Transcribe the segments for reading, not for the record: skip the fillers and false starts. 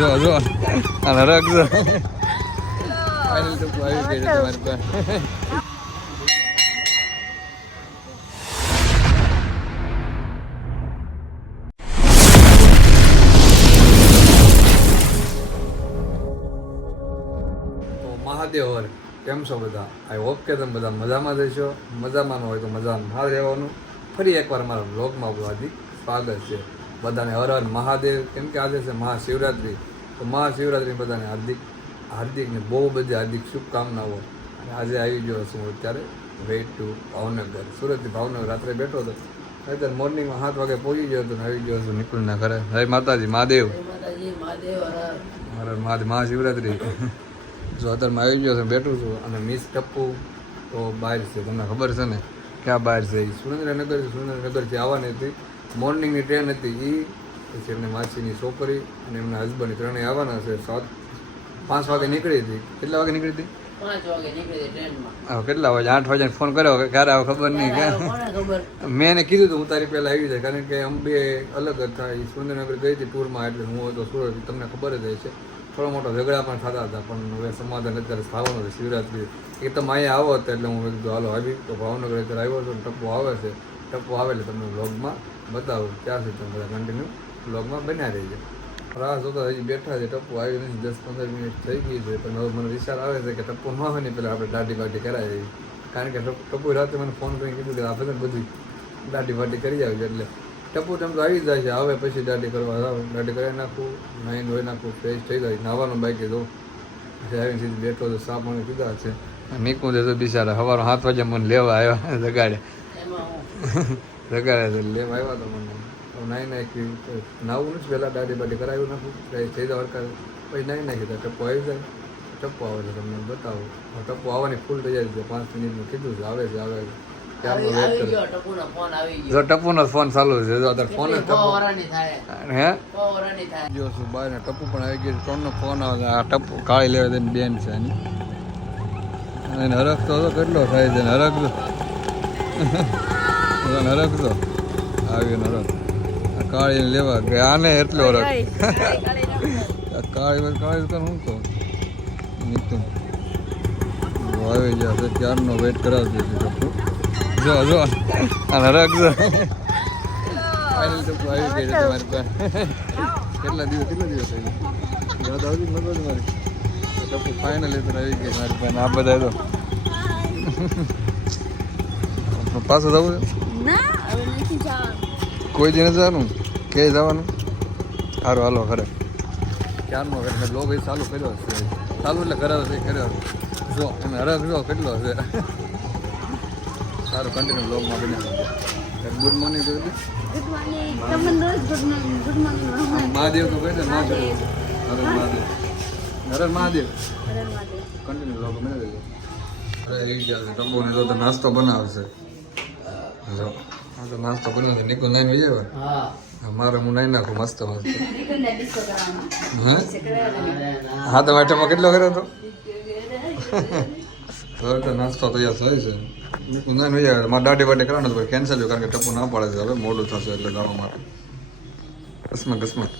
જો જો અને રાખજો ફાઇનલ તો આવી ગઈ છે તમારી પાસે. મહાદેવ હર કેમ છો બધા? આઈ હોપ કે તમે બધા મજામાં રહેશો. મજામાં હોય તો મજામાં રહેવાનું. ફરી એકવાર મારા બ્લોગમાં હાર્દિક સ્વાગત છે બધાને. હર હર મહાદેવ. કેમ કે આજે છે મહાશિવરાત્રિ. તો મહાશિવરાત્રિ બધાને હાર્દિકને બહુ બધી હાર્દિક શુભકામનાઓ. અને આજે આવી ગયો છું અત્યારે વે ટુ ભાવનગર. સુરતથી ભાવનગર રાત્રે બેઠો હતો. અત્યારે મોર્નિંગમાં 7 વાગે પહોંચી ગયો હતો ને આવી ગયો છું નિકુલના ઘરે. જય માતાજી મહાદેવ. હર હર મહાદેવ. મહાશિવરાત્રિ જો અત્યારમાં આવી ગયો છે, બેઠું છું. અને મિસ ટપ્પુ તો બહાર છે, તમને ખબર છે ને ક્યાં બહાર છે? એ સુરેન્દ્રનગરથી આવવાની હતી. મોર્નિંગની ટ્રેન હતી. એ પછી એમને માસીની છોકરી અને એમના હસબન્ડ ત્રણેય આવવાના છે. 5 વાગે નીકળી હતી. કેટલા વાગે નીકળી હતી? 5 વાગે નીકળી ટ્રેનમાં. હા, કેટલા વાગે? 8 વાગે ફોન કર્યો. ક્યારે આવે ખબર નહીં. મેં એને કીધું હતું હું તારી પહેલાં આવી જાય, કારણ કે અમે બે અલગ હતા. એ સુરેન્દ્રનગર ગઈ હતી ટૂરમાં, એટલે હું હતો સુરત. તમને ખબર જ હશે. થોડો મોટો ઝઘડા પણ થતા હતા, પણ હવે સમાધાન અત્યારે થવાનું છે. શિવરાત્રિ એ તમે અહીંયા આવો હતા એટલે હું કીધું હાલો આવી. તો ભાવનગર અત્યારે આવ્યો છું. ટપ્પુ આવે છે. ટપ્પુ આવે એટલે તમને વ્લોગમાં બતાવું. ત્યાં સુધી તમે બધા કન્ટિન્યુ વ્લોગમાં બન્યા રહીએ. રાહ જોતા હજી બેઠા છે. ટપ્પુ આવી નથી. 10-15 મિનિટ થઈ ગઈ છે. પણ હવે મને વિચાર આવે છે કે ટપ્પુ ન આવે ને પહેલાં આપણે દાઢી બાટી કરાવી. કારણ કે ટપ્પુ રાતે મને ફોન કરીને કીધું કે આપણે બધી દાઢી બાટી કરી આવી. એટલે ટપ્પુ તેમ તો આવી જાય છે. આવે પછી દાઢી કરવા જાવ. દાઢી કરી નાખું, નાહીને ધોઈ નાખું, ફ્રેશ થઈ જાય. નાવાનું બાઈકે દઉં. પછી આવીને સીધું બેઠો તો સા પાણી પીધા છે. નીકળું છે તો બિચારા સવારે 7 વાગે મને લેવા આવ્યા. જગાડે લેવા આવ્યા તો મને નાહી નાખી. નાવું નથી પહેલાં દાઢી બાટી કરાવ્યું નાખું, ફ્રેશ થઈ જાય. વરકાર પછી નાહી નાખી તો ટપ્પુ આવી જાય. ટપ્પુ આવે એટલે તમને બતાવું. ટપ્પુ આવવાની ફૂલ તૈયારી છે. 5 મિનિટનું કીધું છે. આવે છે આવે છે. ટપ્પુનો ફોન ચાલુ છે. ફોન હે જો છું બાર ને ટપ્પુ પણ આવી ગયો. 3નો ફોન આવે. આ ટપ્પુ કાળી લેવા દઈને બેન છે એની. એને હરખતો હતો કેટલો થાય છે ને હરખતો હરખતો આવ્યો ને હરખ. કાળી લેવા ગયા આને એટલો હરખ. કાળી કાળી તો હું તો નીકળું આવી ગયા છે. ક્યારનો વેઇટ કરાવતી હતી ટપ્પુ. જો જો અને રાખજો. ફાઇનલ ટપ્પુ આવી ગઈ છે તમારી પાસે. કેટલા દિવસ થઈ ગયા? યાદ આવતી જ નતો મારી. ટપ્પુ ફાઇનલ તો આવી ગઈ મારી પાસે. આ બધા તો પાછું જવું છે? કોઈ દી નથી જવાનું? ક્યાંય જવાનું? સારું હાલો ખરે. ક્યારનો મેં બ્લોગ એ ચાલુ કર્યો છે. ચાલુ એટલે કરાવે છે કર્યો. જો એને હરખ જો કેટલો છે. સારું કન્ટિન્યુ બ્લોગમાં બન્યા. ગુડ મોર્નિંગ તો મહાદેવ તો કહે છે. મહાદેવ હર મહાદેવ. હર મહાદેવ. કન્ટિન્યુ બ્લોગ બની દેજો. અરે આવી ગયા છે. ટપ્પુને તો નાસ્તો બનાવશે. જો આ તો નાસ્તો બનાવશે. નિકુલ નાઈને વહી આવે. મારે હું નાઈ નાખું મસ્ત મસ્ત. હા તો વાટમાં કેટલો કર્યો હતો? તો નાસ્તો તૈયાર થાય છે. નિકુલ નાઈને વહી આવે. મારે દાઢી બાટી કરવાનું તો કેન્સલ થયું, કારણ કે ટપ્પુ ના પાડે છે. હવે મોડું થશે એટલે ગાવા માટે. કસ્મત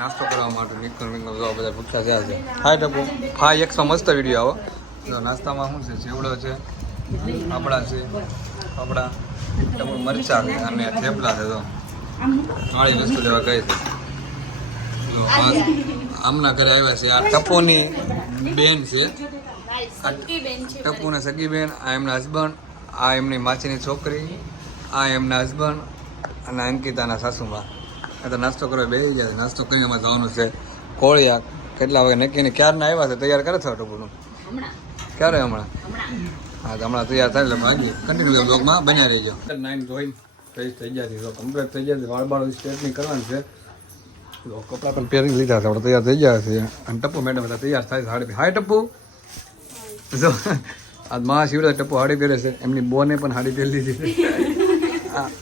નાસ્તો કરવા માટે નિકુલ બધા ભૂખ્યા થયા છે. હાય ટપ્પુ. હા 100 મસ્ત વિડીયો આવો. તો નાસ્તામાં શું છે? ચેવડો છે, પાપડા છે, પાપડા, ટપ્પુ મરચાં અને થેપલા છે. તો વાળી વસ્તુ લેવા ગઈ છે. જો આમના ઘરે આવ્યા છે. આ ટપ્પુની બેન છે. ટપ્પુને સગી બેન. આ એમના હસબન્ડ. આ એમની માસીની છોકરી. આ એમના હસબન્ડ અને અંકિતાના સાસુમાં. આ તો નાસ્તો કરવા બેસી ગયા છે. નાસ્તો કરીને અમારે જવાનું છે કોળિયા. કેટલા વાગે નક્કીને ક્યારના આવ્યા છે? તૈયાર કરે છે ટપ્પુનું? ક્યારે? હમણાં. હા તો હમણાં તૈયાર થાય એટલે ભાગીએ. કન્ટિન્યુ બ્લોગમાં બન્યા રહીજો. 9 જોઈને ફ્રેશ થઈ ગયા છે. કમ્પ્લીટ થઈ ગયા છે. વાળ બાળ સ્ટ્રેટનિંગ કરવાનું છે. કપડાં પણ પહેરી લીધા છે. આપણે તૈયાર થઈ ગયા છે. અને ટપ્પુ મેડમ બધા તૈયાર થાય છે. હાડી. હાય ટપ્પુ. જો આજ મહાશિવરાત્રી ટપ્પુ હાડી પહેરે છે. એમની બોને પણ હાડી પહેરી લીધી છે.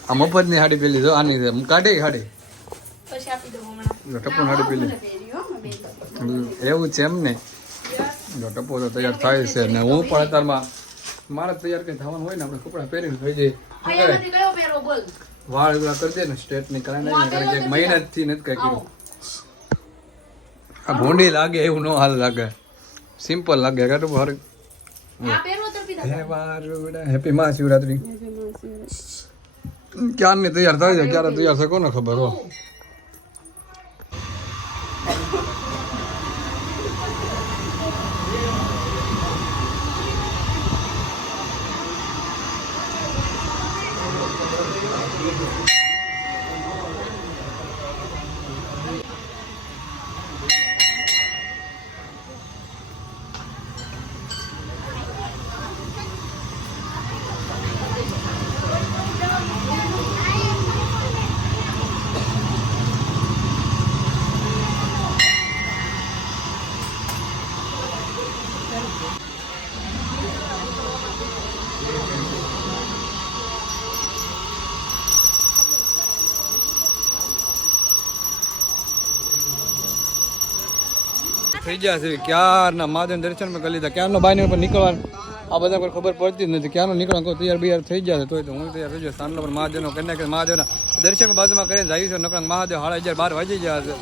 આ મફતની હાડી પહેરી છે. આની છે કાઢી હાડી. ટપ્પુ હાડી પહેરી એવું છે એમને. જો ટપ્પુ તો તૈયાર થાય છે. ને હું પણ અત્યારમાં મારે તૈયાર કંઈ થવાનું હોય ને આપણે કપડાં પહેરીને થઈ જાય. વાળ એવા કરી દે ને સ્ટ્રેટ નહીં કરાય નહીં કારણ કે મહેનતથી નથી કઈ કર્યું આ ભૂંડી લાગે એવું ન હાલ લાગે સિમ્પલ લાગે કાટું ભારે હેપી મહાશિવરાત્રી ક્યારની તૈયાર થાય છે ક્યારે તૈયાર છે કોને ખબર હો થઈ ગયા છે ક્યારના મહાદેવ દર્શન માં કરી લીધા ક્યારનો બાઈને પર નીકળવાનું આ બધા કોઈ ખબર પડતી જ નથી ક્યારનો નીકળવાનું કોઈ તૈયાર બિયાર થઈ ગયા છે તોય તો હું તૈયાર થઈ ગયો સાંજનો પર મહાદેવનો કરી નાખે મહાદેવના દર્શન બાજુમાં કરીને જાય છે નકર મહાદેવ 11:30 વાગી ગયા છે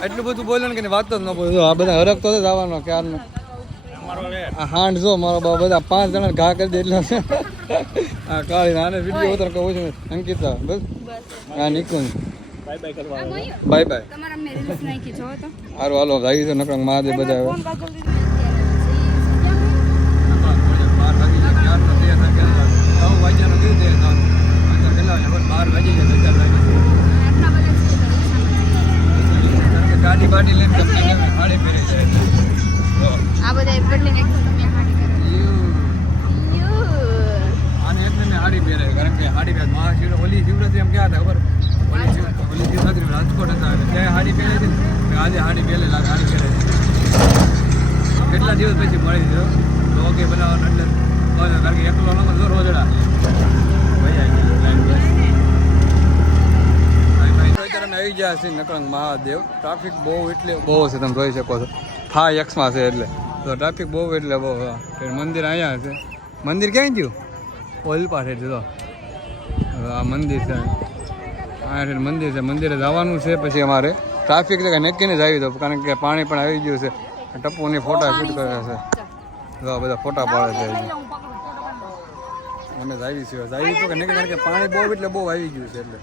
એટલું બધું બોલે ને કે વાત જ ન બોલો આ બધા હરક તો જવાનો ક્યારનો આ હાંડ જો મારો બાબા બધા 5 જણા ઘા કરી દે એટલે આ કાળી આને વિડીયો ઉતાર કહું છું અંકિતા બસ હા નીકળું બાય બાય તમારા મેં રીલ્સ નાખી જો તો હારું હાલો જાય છે નકર મહાદેવ બધા ફોન કાજલ દીદી ગાડી બાડી લઈને હાડી પહેરે છે આ બધા બદલી નાખો તમે હાડી આને એટલે ને હાડી પહેરે કારણ કે હાડી પહેરે મહાશિવરાત્રી ઓલી શિવરાત્રી એમ ક્યાં હતા ખબર ઓલી શિવરાત્રી રાજકોટ હતા ત્યાં હાડી પહેરે છે આજે હાડી પહેરે લાગે હાડી પહેરે કેટલા દિવસ પછી મળી ગયો તો ઓકે બનાવવાનું એટલે કારણ કે એકલો નંબર જો રોજડા આવી ગયા છે નકળંગ મહાદેવ ટ્રાફિક બહુ એટલે બહુ છે તમે જોઈ શકો છો થાય એક્સમાં છે એટલે તો ટ્રાફિક બહુ એટલે બહુ મંદિર અહીંયા છે મંદિર ક્યાંય ગયું ઓલ પાસે છે તો આ મંદિર છે અહીંયા મંદિર છે મંદિરે જવાનું છે પછી અમારે ટ્રાફિક છે નક્કીને જ આવી દો કારણ કે પાણી પણ આવી ગયું છે ટપ્પુની ફોટા શૂટ કરે છે તો આ બધા ફોટા પાડે છે અમે જાવી છે જાવી તો કે નહીં કારણ કે પાણી બહુ એટલે બહુ આવી ગયું છે એટલે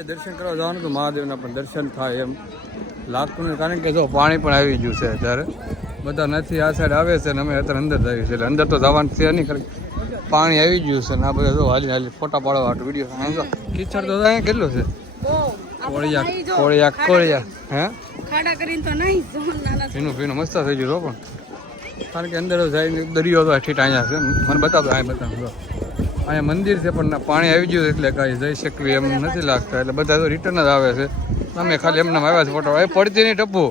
દર્શન કરવા જવાનું તો મહાદેવના પણ દર્શન થાય એમ લાગતું નથી કારણ કે જો પાણી પણ આવી ગયું છે અત્યારે બધા નથી આ સાઈડ આવે છે ને અમે અત્યારે અંદર જઈએ છીએ એટલે અંદર તો જવાનું છે નહીં કારણ પાણી આવી ગયું છે ને આ બધા જો હાલી ફોટા પાડવા વાળો વિડીયો જો કિચડ તો અહીંયા કેટલું છે કોળિયા હે ખાડા કરીને તો નહીં ભીનું મસ્ત થઈ ગયું પણ કારણ કે અંદર જાય દરિયો તો ઠીટ અહીંયા છે મને બતાવો અહીંયા બતાવો અહીંયા મંદિર છે પણ પાણી આવી ગયું એટલે કાંઈ જઈ શકવી એમ નથી લાગતા એટલે બધા તો રિટર્ન જ આવે છે અમે ખાલી એમને આવ્યા છે ફોટો એ પડતી નહીં ટપ્પુ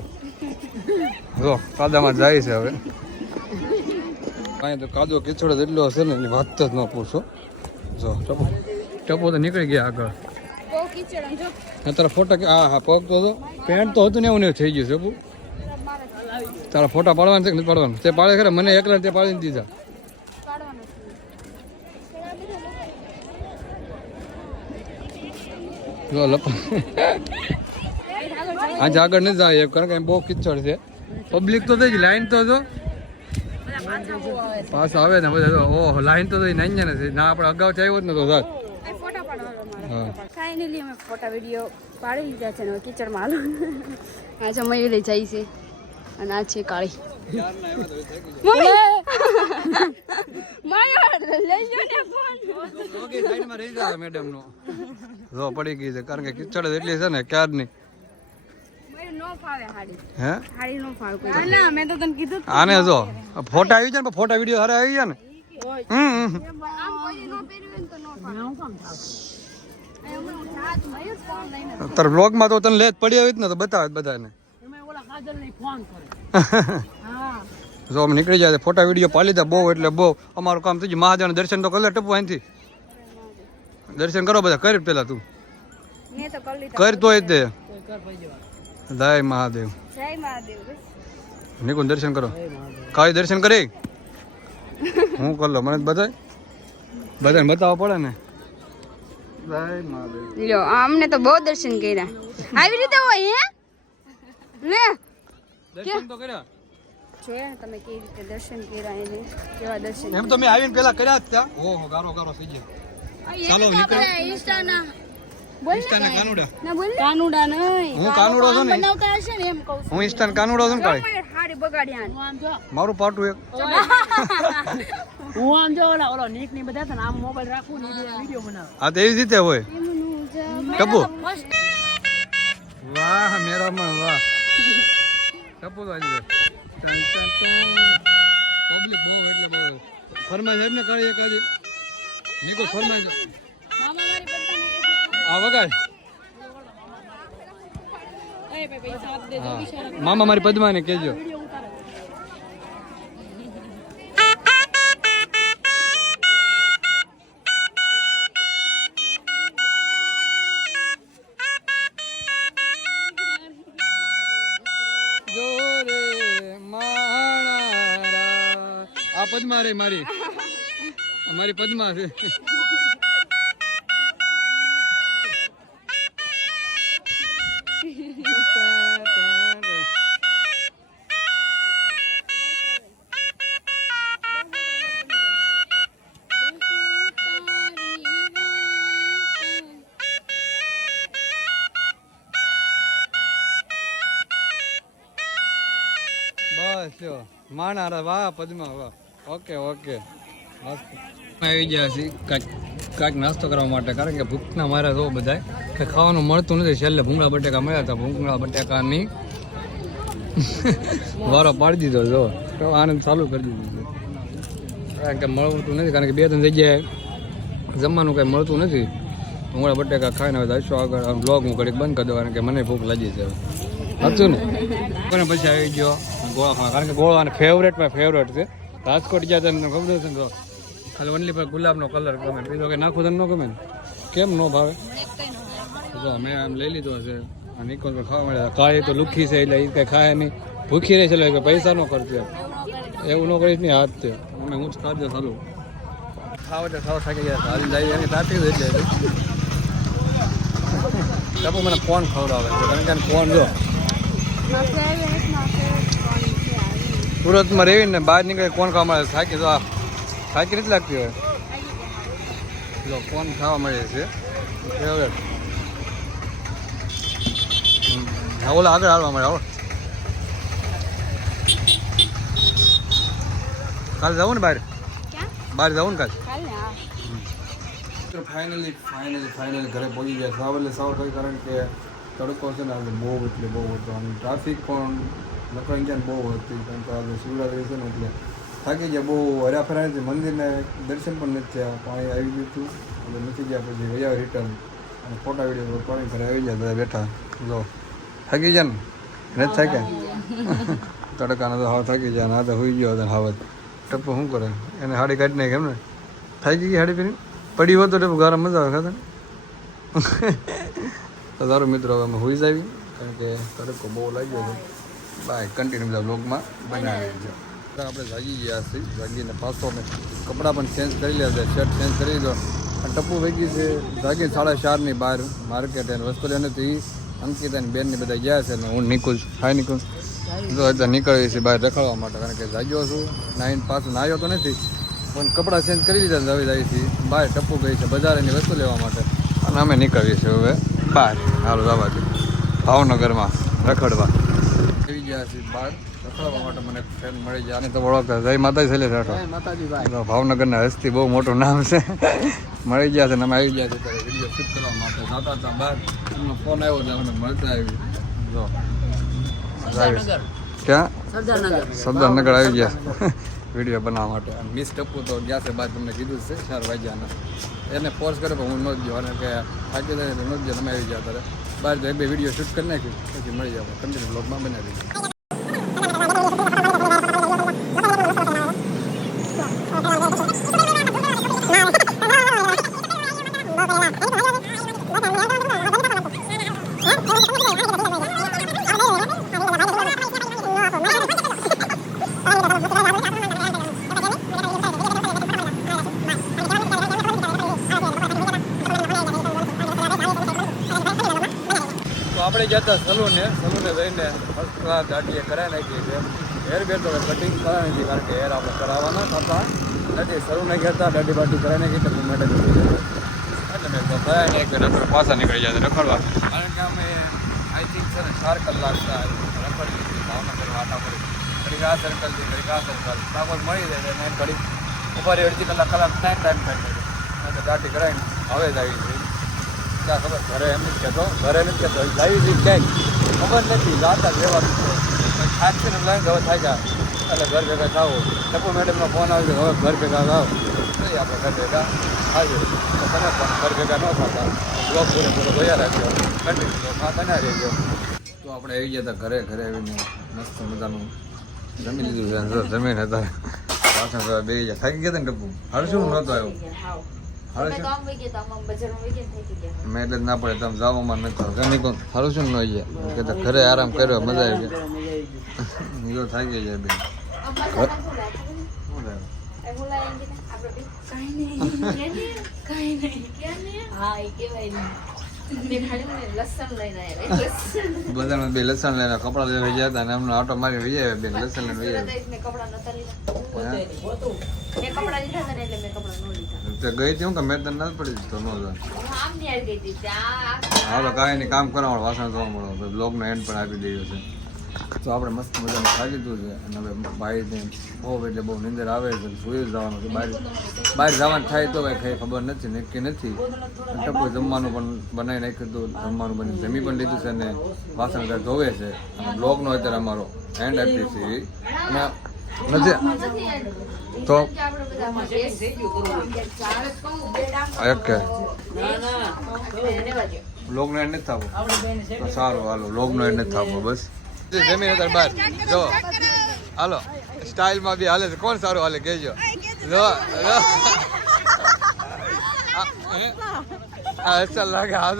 જો કાદામાં જાય છે હવે અહીંયા તો કાદો કીચડો એટલો હશે ને એની વાત જ ન પૂછો જો ટપ્પુ તો નીકળી ગયા આગળ તારા ફોટા હા પગ તો પેન્ટ તો હતું ને એવું ને થઈ ગયું છે ટપ્પુ તારા ફોટા પાડવાના છે કે નથી પાડવાનું તે પાડે ખરે મને એકલા તે પાડીને દીધા આજે આગળ નથી જાય કારણ કે બહુ કિચડ છે પબ્લિક તો થઈ લાઈન તો જો પાસ આવે ને બધા ઓહ લાઈન તો થઈ નાઈ ને ના આપણે અગાઉ ચાલ્યો જ નતો સાહેબ ફાઇનલી અમે ફોટા વિડીયો પાડી લીધા છે ને કિચડમાં હાલો આ જમાઈ લઈ જાય છે અને આ છે કાળી મેડમ નો જો પડી ગઈ છે કારણ કે કિચડ એટલી છે ને ક્યાર ની આને જો ફોટા આવી જાય ને ફોટા વિડીયો હારે આવી જાય ને તાર બ્લોગ માં તો તને લેત પડી આવી ને તો બતાવે બધાને જો અમે નીકળી જાય ફોટા વિડીયો પાડી લીધા બહુ એટલે બહુ અમારું કામ થઈ ગયું મહાદેવના દર્શન તો કરી લે ટપુ અહીંથી દર્શન કરો બધા કરી પેલા તું કર તો તે જય મહાદેવ નિકુંજ દર્શન કરો કાંઈ દર્શન કરી હું કર લો મને બધાને બતાવવા પડે ને જય મહાદેવ. લ્યો અમને તો બહુ દર્શન કર્યા. આવી રીતે હોય હે લે દર્શન તો કર્યા. જોયા ને તમે કેવી રીતે દર્શન કર્યા એને કેવા દર્શન એમ તો મેં આવીને પેલા કર્યા જ ત્યાં. ઓહો ગારો ગારો થઈ ગયો. ચાલો નીકળો. ઇન્સ્ટાના બોલ ઇન્સ્ટાના કાનુડા. ના બોલ કાનુડા નહીં હું કાનુડો છું ને. બનાવતા હશે ને એમ કહું છું. હું ઇન્સ્ટાના કાનુડો છું ને કાળી. હારી બગાડ્યા ને. આમ જો મારું પાટું એક. હું આમ જો ઓલો નીક ની બધા છે ને આમ મોબાઈલ રાખું ને વિડીયો બનાવ. આ તો એવી રીતે હોય. ટપુ વાહ મેરા માં વાહ. ટપુ તો આવી પબ્લિક બહુ એટલે બહુ ફરમાઈ એમને કાઢી એક આજે નીકો ફરમાઈ આ વગાડ. મામા મારી પદ્માને કહેજો. આ પદ્મા રે મારી અમારી પદ્મા છે. બસ લ્યો માણા વાહ પદ્મા વાહ. ઓકે ઓકે મસ્ત આવી ગયા છીએ કાંઈક નાસ્તો કરવા માટે કારણ કે ભૂખના માર્યા તો બધા કે ખાવાનું મળતું નથી. છેલ્લે ભૂંગળા બટેકા મળ્યા હતા. ભૂંગળા બટેકાની વારો પાડી દીધો જો તો આનંદ ચાલુ કરી દીધું છે. કારણ કે મળતું નથી કારણ કે 2-3 જગ્યાએ જમવાનું કંઈ મળતું નથી. ભૂંગળા બટેકા ખાઈને હવે દર્શો આગળ બ્લોગ હું ઘડીક બંધ કરી દઉં કારણ કે મને ભૂખ લાગી છે હતું ને. પણ પછી આવી ગયો ગોળા ખાવા કારણ કે ગોળો અને ફેવરેટમાં ફેવરેટ છે. રાજકોટ ગયા તમને ખબર છે ને તો ખાલી ઓનલી પર ગુલાબનો કલર ગમે બીજો કે નાખો તને ન ગમે ને કેમ ન ભાવે. જો મેં આમ લઈ લીધો છે આ નિકોલ પર ખાવા મળ્યા. કાળી તો લુખી છે એટલે એ કંઈ ખાય નહીં ભૂખી રહે છે એટલે પૈસા ન ખર્ચે એવું ન કરીશ નહીં હાથ છે અમે હું જ ખાધે સારું ખાવ એટલે ખાવ થાકી જાય હારી જાય એની તાપી જ એટલે ટપુ મને કોણ ખવડાવે છે કારણ કે કોણ જો સુરતમાં રેવી ને બહાર નીકળે કોણ ખાવા મળે થાકી તો આ થાકી નથી લાગતી હોય જો કોણ ખાવા મળે છે ફેવરેટ. હા ઓલા આગળ હાલવા મળે. કાલે જવું ને બહાર જવું ને કાલે. ફાઇનલી ઘરે પહોંચી ગયા સાવ એટલે સાવ થઈ કારણ કે તડકો છે ને આજે બહુ એટલે બહુ હતો અને ટ્રાફિક પણ લખવાની ક્યાં બહુ હતી કારણ કે આજે શિવરાત્રી છે ને એટલે થાકી ગયા બહુ હરાફરા નથી. મંદિરને દર્શન પણ નથી થયા પાણી આવી ગયું હતું એટલે નથી ગયા પછી ગયા રિટર્ન અને ફોટા વિડીયો પાણી ઘરે આવી ગયા બધા બેઠા જો થાકી ગયા ને નથી થાક્યા તડકાના તો હાવ થાકી ગયા ના તો હોઈ ગયો હતો હાવત. ટપ્પુ શું કરે એને હાડી કાઢી નાખી એમ ને થાકી ગઈ હાડી પીને પડી હોત તો ટપ્પુ ઘરે મજા આવે ખાતા તો સારું મિત્રો હવે અમે હોઈ જ આવી કારણ કે તડકો બહુ લાગ્યો છે. બાય કન્ટિન્યુ બધા બ્લોગમાં બનાવી છે. આપણે જાગી ગયા છીએ જાગીને પાછો અમે કપડાં પણ ચેન્જ કરી લીધા છે શર્ટ ચેન્જ કરી દીધો અને ટપ્પુ વહી છે જાગીને 4:30 બહાર માર્કેટ અને વસ્તુ લેને તો એ અંકિત અને બેનને બધા ગયા છે અને હું નિકુલ હાય નિકુલ જો અત્યારે નીકળીએ છીએ બહાર રખડવા માટે કારણ કે જાગ્યો છું નાઈને પાછું નાહ્યો તો નથી પણ કપડાં ચેન્જ કરી લીધા હવે જાય છે બહાર. ટપ્પુ ગઈ છે બજારની વસ્તુ લેવા માટે અને અમે નીકળીએ છીએ હવે બહાર હાલો જવાથી ભાવનગરમાં રખડવા આવી ગયા છીએ બહાર રખડવા માટે. મને ફ્રેન્ડ મળી જાય આની તો ઓળખતા જય માતાજી શૈલેષ રાઠોડ ભાવનગરના હસ્તી બહુ મોટું નામ છે મળી ગયા છે ને અમે આવી ગયા છે ત્યારે વિડીયો શૂટ કરવા માટે જતા હતા બહાર એમનો ફોન આવ્યો એટલે મને મળતા આવી જો ક્યાં સરદારનગર આવી ગયા વિડીયો બનાવવા માટે. મિસ ટપ્પુ તો ગયા છે બાદ તમને કીધું છે 4 વાગ્યાના એને ફોર્સ કરે પણ હું ન ગયો અને કે થાકી જાય એટલે ન ગયો તમે આવી ગયા ત્યારે બહાર 1-2 વિડીયો શૂટ કરી નાખ્યું પછી મળી જાવ કન્ટિન્યુ બ્લોગમાં બનાવી દીધું. ગયા હતા સલૂને જઈને ફર્સ્ટ ક્લાસ દાઢીએ કરાવી નાખી છે. હેર બેર તો કટિંગ કરાવી નથી, કારણ કે હેર આપણે કરાવવાના થતા નથી. સલૂને ગયા હતા, દાઢી બાઢી કરાવી નાખી તો મેડમ એટલે મેં તો કરાવી નાખી એટલે પાછા નીકળી જાય રખડવા. કારણ કે અમે આઈ થિંક છે ને 4 કલાક રખડી લીધી ભાવનગર વાટા પર. ઘડીક આ સર્કલથી ઘડીક આ સર્કલ તાકોલ મળી જાય મેં ઘડીક ઉપર અડધી કલાક ટાઈમ કાઢી દાઢી કરાવીને હવે જ આવી ગઈ. ક્યાં ખબર ઘરે એમ જ કહેતો લાવી હતી ક્યાંય ખબર નથી ગાતા રહેવાનું છે. ખાસ કરીને લઈને હવે થાય ગયા એટલે ઘર ભેગા થાવો. ટપુ મેડમનો ફોન આવ્યો હવે ઘર ભેગા થાવ નહીં, આપણે ઘર ભેગા આવીએ તો તમે પણ ઘર ભેગા ન થતા બ્લોગ પૂરો જોયા રાખ્યો કન્ટિન્યુ ખાતા ના રહેજો. તો આપણે આવી ગયા હતા ઘરે આવીને મસ્ત મજાનું જમી લીધું છે. જમીન હતા પાછળ બે ગયા થાકી ગયા હતા ને ટપુ હર્ષું નહોતો આવ્યો. મેં એટલે જ ના પડે તમે જવામાં નથી ગમી તો સારું શું ન હોય કે ઘરે આરામ કર્યો મજા આવી ગઈ જો થાકી જાય બેન. બધાને બે લસણ લઈને કપડા લઈને ગયા હતા અને એમનો આટો મારી વહી આવે બેન લસણ લઈને વહી આવે. ગઈ હતી હું કે મેં તને નથી પડી દીધો ન હાલો કાંઈ નહીં કામ કરવા મળો વાસણ ધોવા મળો બ્લોગનો એન્ડ પણ આપી દઈએ છે. તો આપણે મસ્ત મજાનું ખાઈ લીધું છે અને હવે ભાઈને બહુ એટલે બહુ નીંદર આવે છે સુઈ જવાનું છે. બહાર જવાનું થાય તો કંઈ ખબર નથી નક્કી નથી. ટપુ જમવાનું પણ બનાવી નાખ્યું હતું, જમવાનું બની જમી પણ લીધું છે અને વાસણ ઘર ધોવે છે અને બ્લોગનો અત્યારે અમારો એન્ડ આપીએ છીએ અને નથી તો ઓકે બ્લોગનો એન્ડ નથી થવો તો સારું હાલો બ્લોગનો એન્ડ નથી થવો બસ જમીન અત્યારે બહાર જો હાલો સ્ટાઇલમાં બી હાલે છે કોણ સારું હાલે કહેજો. જો અસલ લાગે હાલ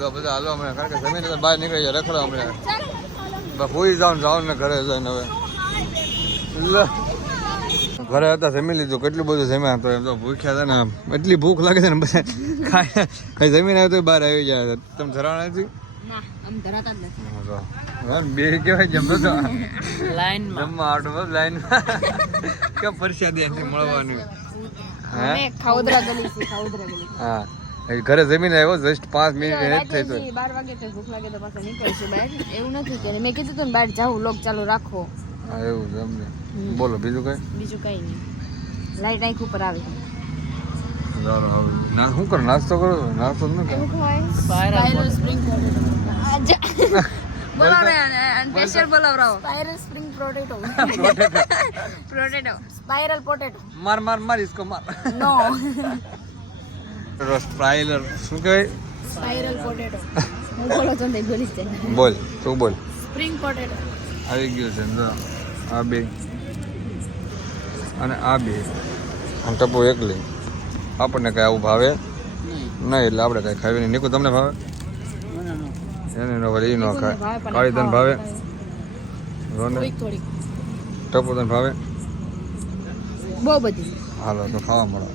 જો બધા હાલો હમણાં કારણ કે જમીન બહાર નીકળી જાય રખડો હમણાં ભૂઈ જાઉં ને ઘરે જઈને હવે ઘરે હતા જમી લીધું કેટલું બધું જમ્યા તો એમ તો ભૂખ્યા હતા ને એટલી ભૂખ લાગે છે ને બધા કઈ જમીન આવે તો બહાર આવી જાય. તમે ધરાણા નથી બે કેવાય જમતો તો જમવા આટો બસ લાઈન કેમ પરસ્યાદી એથી મળવાનું હા ઘરે જમીન આવ્યો જસ્ટ 5 મિનિટ થઈ તો 12 વાગે તો ભૂખ લાગે તો પાછા નીકળશું બહાર એવું નથી કે મેં કીધું તું બહાર જાવું લોક ચાલુ રાખો. હા એવું છે અમને બોલો બીજું કઈ કઈ નહીં લાઈટ આંખ ઉપર આવે શું કરો નાસ્તો કરો નાસ્તો ન કરો સ્પાઇરલ સ્પ્રિંગ બોલાવો સ્પેશિયલ બોલાવરાવો spiral spring potato spiral potato માર इसको માર નો સ્પાઇરલ શું કહેવાય સ્પાઇરલ પોટેટો હું બોલો તો નહીં બોલી જાય બોલ તું બોલ સ્પ્રિંગ પોટેટો આવી ગયું છે ને આ બે અને આ બે આમ ટપુ એકલી આપણને કઈ આવું ભાવે નહીં એટલે આપણે કઈ ખાવી નહીં. નીકુ તમને ભાવે એને ન ભાવે એ ન ખાય. કાળી તને ભાવે ટપુ તને ભાવે બહુ બધી હાલો તો ખાવા મળો.